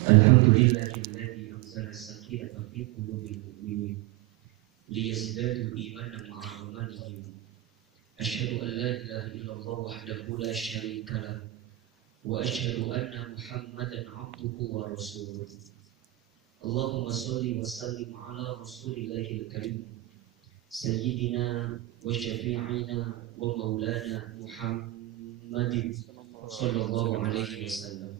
Alhamdulillahilladzi anzala as-sakinata fi qulubil mu'minin liyazdadu imanan ma'a imanihim. Asyhadu an la ilaha illallah wahdahu la syarika lah wa asyhadu anna Muhammadan 'abduhu wa rasuluh. Allahumma shalli wa sallim ala rasulillahil karim sayyidina wa syafi'ina wa maulana Muhammadin sallallahu alaihi wasallam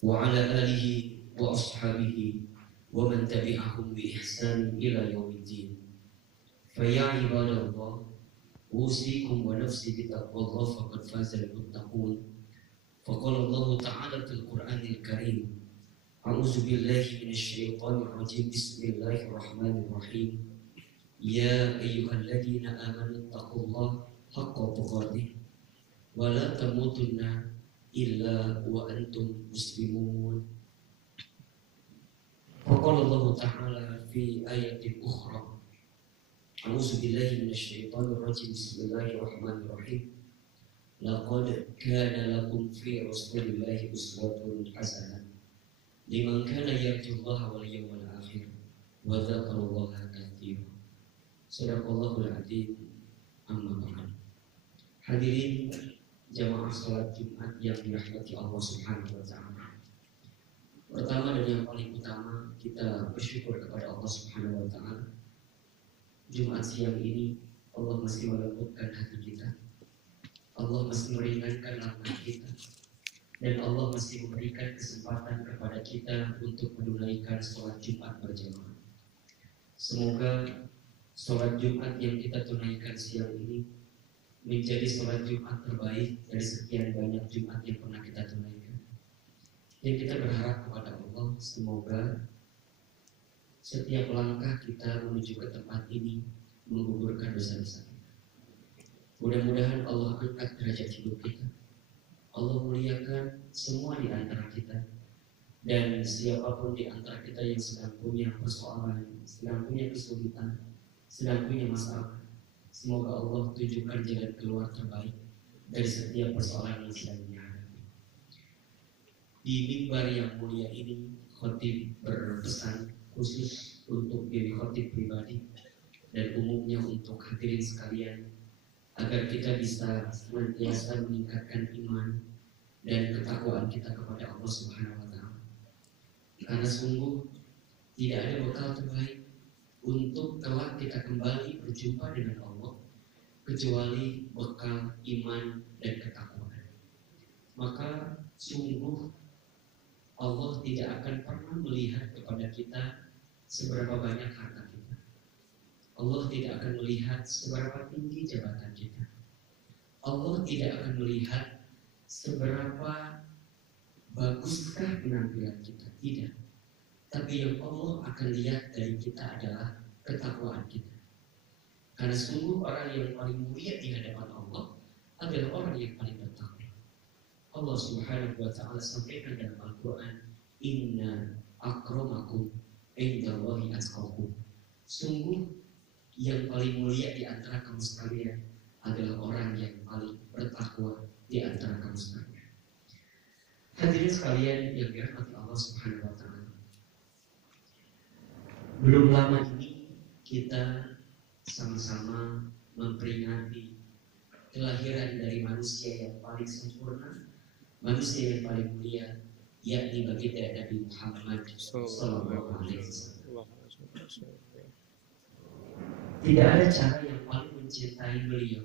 wa ala alihi wa ashabihi wa man tabi'ahum bi ihsan ila yaumiddin. Fa ya ibadallah, usikum wa nafsi bi taqwallah faqad fazal muttaqun. Fa qala Allah ta'ala fil Qur'anil Karim, a'udzu billahi minasy syaithanir rajim, bismillahir rahmanir rahim. Ya ayyuhalladzina amanu taqullaha haqqa tuqatih wa la tamutunna illa wa antum muslimun. Faqala Allah ta'ala fi ayatin ukhra, a'udzu billahi minasy syaithanir rajim, bismillahirrahmanirrahim. Laqad kana lakum fi rasulillahi uswatun hasanah liman kana yarjullaha wal yawmal akhir wa dzakarallaha katsiran. Shadaqallahul adzim. Amma ba'd. Hadirin jamaah salat Jumat yang dirahmati Allah Subhanahu wa taala. Pertama dan yang paling utama, kita bersyukur kepada Allah Subhanahu wa taala. Jumat siang ini Allah masih melembutkan hati kita. Allah masih meringankan langkah kita. Dan Allah masih memberikan kesempatan kepada kita untuk menunaikan sholat Jumat berjamaah. Semoga sholat Jumat yang kita tunaikan siang ini menjadi sholat Jumat terbaik dari sekian banyak Jumat yang pernah kita tunaikan. Dan kita berharap kepada Allah, semoga setiap langkah kita menuju ke tempat ini menggugurkan dosa-dosa kita. Mudah-mudahan Allah angkat derajat hidup kita. Allah muliakan semua di antara kita. Dan siapapun di antara kita yang sedang punya persoalan, sedang punya kesulitan, sedang punya masalah, semoga Allah tunjukkan jalan keluar terbaik dari setiap persoalan yang sedang dihadapi. Di mimbar yang mulia ini, khotib berpesan khusus untuk diri khotib pribadi dan umumnya untuk hadirin sekalian, agar kita bisa senantiasa meningkatkan iman dan ketakwaan kita kepada Allah Subhanahu wa taala. Karena sungguh tidak ada bekal terbaik untuk kelak kita kembali berjumpa dengan Allah kecuali bekal iman dan ketakwaan. Maka sungguh Allah tidak akan pernah melihat kepada kita seberapa banyak harta kita. Allah tidak akan melihat seberapa tinggi jabatan kita. Allah tidak akan melihat seberapa baguskah penampilan kita. Tidak. Tapi yang Allah akan lihat dari kita adalah ketakwaan kita. Karena sungguh orang yang paling mulia di hadapan Allah adalah orang yang paling bertakwa. Allah Subhanahu wa taala sampaikan dalam Al-Qur'an, inna akramakum indallahi atqakum. Sungguh yang paling mulia di antara kamu sekalian adalah orang yang paling bertakwa di antara kamu sekalian. Hadirin sekalian yang dirahmati Allah Subhanahu wa taala. Belum lama ini kita sama-sama memperingati kelahiran dari manusia yang paling sempurna, manusia yang paling mulia, yakni baginda Nabi Muhammad sallallahu alaihi wasallam. Tidak ada cara yang paling mencintai beliau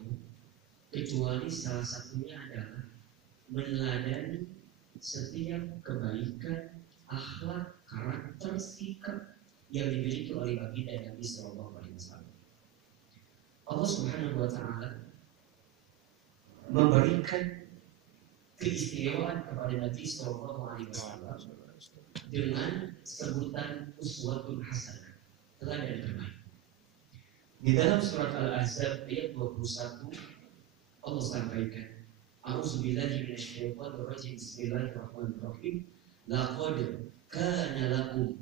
kecuali salah satunya adalah meneladani setiap kebaikan, akhlak, karakter, sikap yang dimiliki oleh baginda Nabi sallallahu alaihi wasallam. Allah Subhanahu wa taala memberikan keistimewaan kepada Nabi sallallahu alaihi wasallam dengan sebutan uswatun hasanah, teladan terbaik. Di dalam surat Al-Ahzab ayat 21 Allah sampaikan, a'udzu billahi minasy syaithanir rajim, bismillahirrahmanirrahim. Laqad kana lakum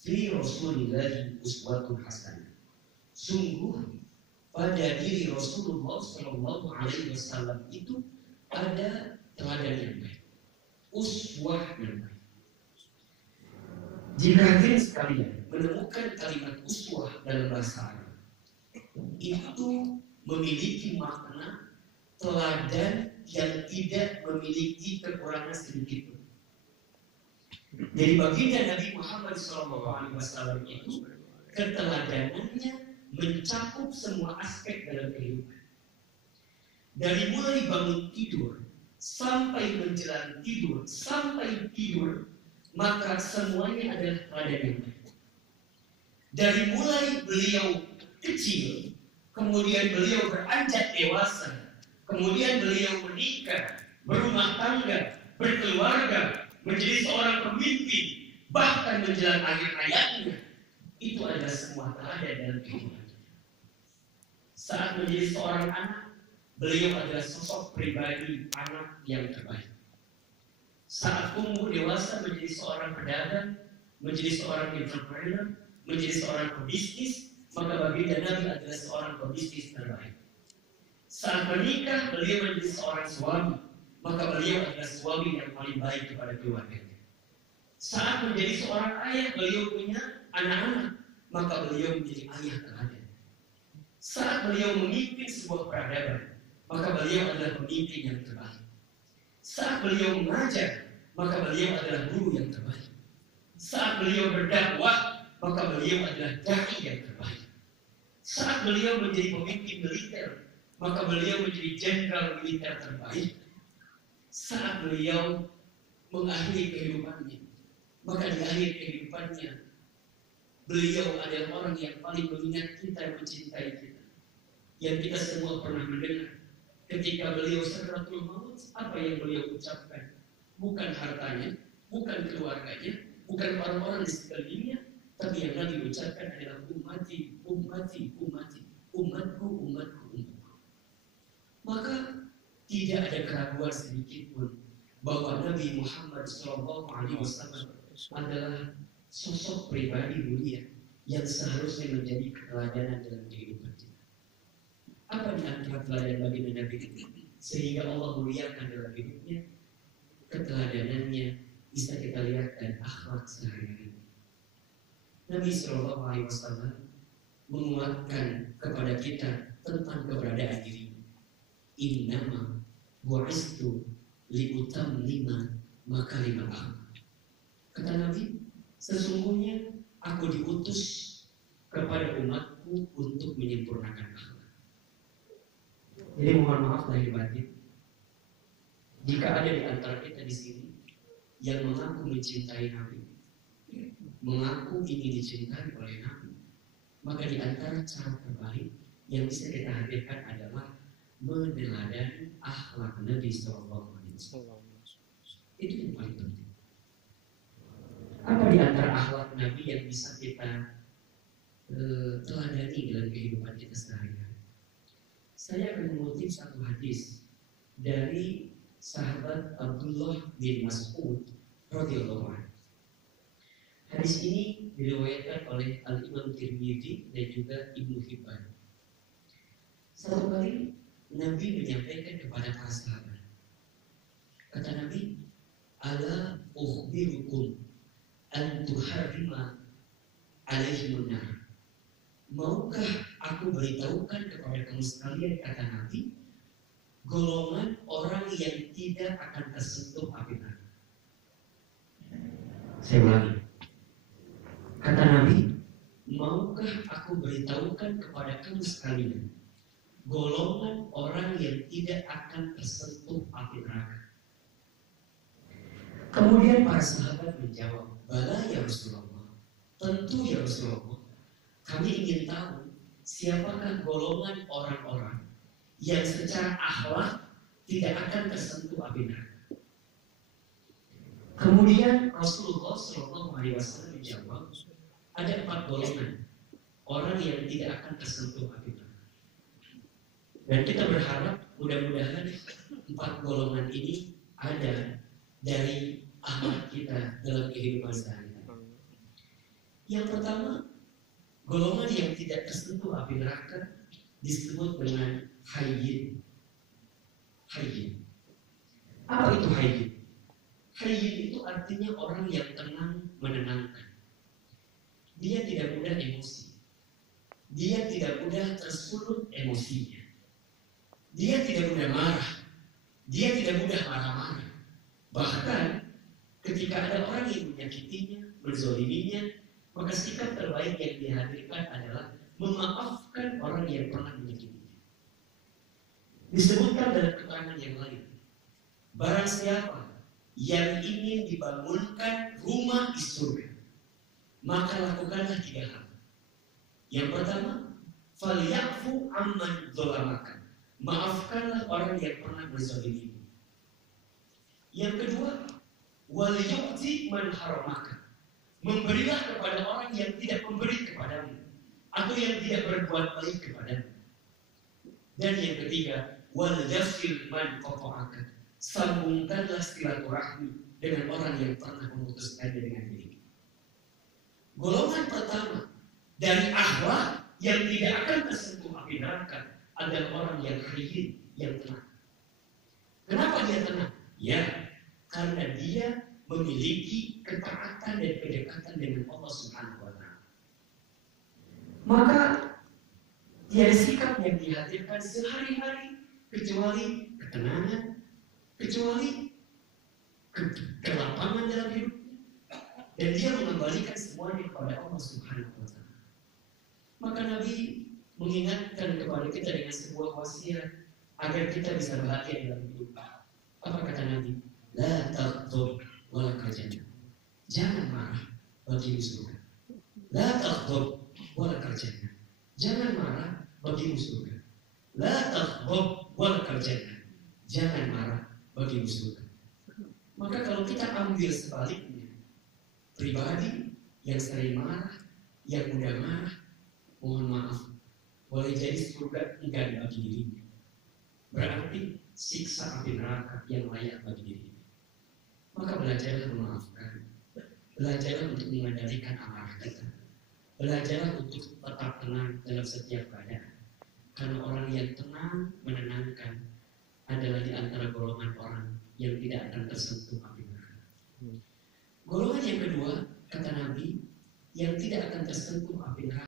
fi rasulillahi uswatun hasanah. Sungguh pada diri Rasulullah sallallahu alaihi wasallam itu ada teladan yang baik, uswah yang baik. Jika hadirin sekalian menemukan kalimat uswah dalam bahasa Arab, itu memiliki makna teladan yang tidak memiliki kekurangan sedikit pun. Jadi baginda Nabi Muhammad SAW itu keteladanannya mencakup semua aspek dalam kehidupan. Dari mulai bangun tidur sampai menjelang tidur sampai tidur, maka semuanya adalah teladan yang baik. Dari mulai beliau kecil, kemudian beliau beranjak dewasa, kemudian beliau menikah, berumah tangga, berkeluarga, menjadi seorang pemimpin, bahkan menjelang akhir hayatnya, itu adalah semua teladan dalam kehidupan. Saat menjadi seorang anak, beliau adalah sosok pribadi anak yang terbaik. Saat tumbuh dewasa menjadi seorang pedagang, menjadi seorang entrepreneur, menjadi seorang pebisnis, maka baginda Nabi adalah seorang pebisnis terbaik. Saat menikah, beliau menjadi seorang suami, maka beliau adalah suami yang paling baik kepada keluarganya. Saat menjadi seorang ayah, beliau punya anak-anak, maka beliau menjadi ayah teladan. Saat beliau memimpin sebuah peradaban, maka beliau adalah pemimpin yang terbaik. Saat beliau mengajar, maka beliau adalah guru yang terbaik. Saat beliau berdakwah, maka beliau adalah dai yang terbaik. Saat beliau menjadi pemimpin militer, maka beliau menjadi jenderal militer terbaik. Saat beliau mengakhiri kehidupannya, maka di akhir kehidupannya beliau adalah orang yang paling mengingat kita, mencintai kita. Yang kita semua pernah mendengar ketika beliau sakratul maut, apa yang beliau ucapkan? Bukan hartanya, bukan keluarganya, bukan orang-orang di sekelilingnya, tapi yang Nabi ucapkan adalah ummati, ummati, ummati, umatku, umatku, umatku. Maka tidak ada keraguan sedikit pun bahwa Nabi Muhammad SAW adalah sosok pribadi mulia yang seharusnya menjadi keteladanan dalam kehidupan kita. Apa di antara teladan baginda Nabi itu sehingga Allah muliakan dalam hidupnya? Keteladanannya bisa kita lihat dan akhlak sehari-hari. Nabi SAW menguatkan kepada kita tentang keberadaan diri. Innama bu'istu liutammima makarimul akhlak. Kata Nabi, sesungguhnya aku diutus kepada umatku untuk menyempurnakan akhlak. Jadi mohon maaf lahir batin, jika ada di antara kita di sini yang mengaku mencintai Nabi, mengaku ingin dicintai oleh Nabi, maka di antara cara terbaik yang bisa kita hadirkan adalah meneladani akhlak Nabi SAW. Itu yang paling penting. Apa di antara akhlak Nabi yang bisa kita teladani dalam kehidupan kita sehari-hari? Saya akan mengutip satu hadis dari sahabat Abdullah bin Mas'ud radhiyallahu anhu. Hadis ini diriwayatkan oleh Al-Imam Tirmidzi dan juga Ibnu Hibban. Satu kali Nabi menyampaikan kepada para sahabat, kata Nabi, ala ukhbirukum an tuharrima alaihimun nar. Maukah aku beritahukan kepada kamu sekalian, kata Nabi, golongan orang yang tidak akan tersentuh api neraka. Saya ulangi. Kata Nabi, maukah aku beritahukan kepada kamu sekalian, golongan orang yang tidak akan tersentuh api neraka. Kemudian para sahabat menjawab, bala ya Rasulullah, tentu ya Rasulullah. Kami ingin tahu siapakah golongan orang-orang yang secara akhlak tidak akan tersentuh api neraka. Kemudian Rasulullah SAW menjawab, ada 4 golongan orang yang tidak akan tersentuh api neraka. Dan kita berharap mudah-mudahan 4 golongan ini ada dari akhlak kita dalam kehidupan sehari-hari. Yang pertama, golongan yang tidak tersentuh api neraka disebut dengan hayyin. Hayyin. Apa itu hayyin? Hayyin itu artinya orang yang tenang, menenangkan. dia tidak mudah emosi. Dia tidak mudah tersulut emosinya. Dia tidak mudah marah. Dia tidak mudah marah-marah. Bahkan ketika ada orang yang menyakitinya, menzoliminya, maka sikap terbaik yang dihadirkan adalah memaafkan orang yang pernah menyakitinya. Disebutkan dalam keterangan yang lain, barang siapa yang ingin dibangunkan rumah di surga, maka lakukanlah 3 hal. Yang pertama, falyafu amman dzalamakan. Maafkanlah orang yang pernah menzalimimu. Yang kedua, wal yu'ti man haramaka. Memberilah kepada orang yang tidak memberi kepadamu atau yang tidak berbuat baik kepadamu. Dan yang ketiga, wal yasil man qata'aka. Sambungkanlah silaturahmi dengan orang yang pernah memutuskannya dengan diri. Golongan pertama dari akhlak yang tidak akan tersentuh api neraka adalah orang yang hayyin, yang tenang. Kenapa dia tenang? Ya, karena dia memiliki ketaatan dan kedekatan dengan Allah Subhanahu wa Ta'ala. Maka tiada sikap yang dihadirkan sehari-hari kecuali ketenangan, kecuali kelapangan dalam hidupnya, dan dia mengembalikan semuanya kepada Allah Subhanahu wa Ta'ala. Maka Nabi mengingatkan kepada kita dengan sebuah wasiat agar kita bisa bahagia dalam hidup. Apa kata Nabi? La taghdab wa laka jannah. Jangan marah, bagimu surga. La taghdab wa laka jannah. Jangan marah, bagimu surga. La taghdab wa laka jannah. Jangan marah, bagimu surga. Maka kalau kita ambil sebaliknya, pribadi yang sering marah, yang mudah marah, mohon maaf, boleh jadi surga enggan bagi dirinya. Berarti siksa api neraka yang layak bagi dirinya. Maka belajarlah memaafkan. Belajarlah untuk mengendalikan amarah kita. Belajarlah untuk tetap tenang dalam setiap keadaan. Karena orang yang tenang, menenangkan adalah di antara golongan orang yang tidak akan tersentuh api neraka. Golongan yang kedua, kata Nabi, yang tidak akan tersentuh api neraka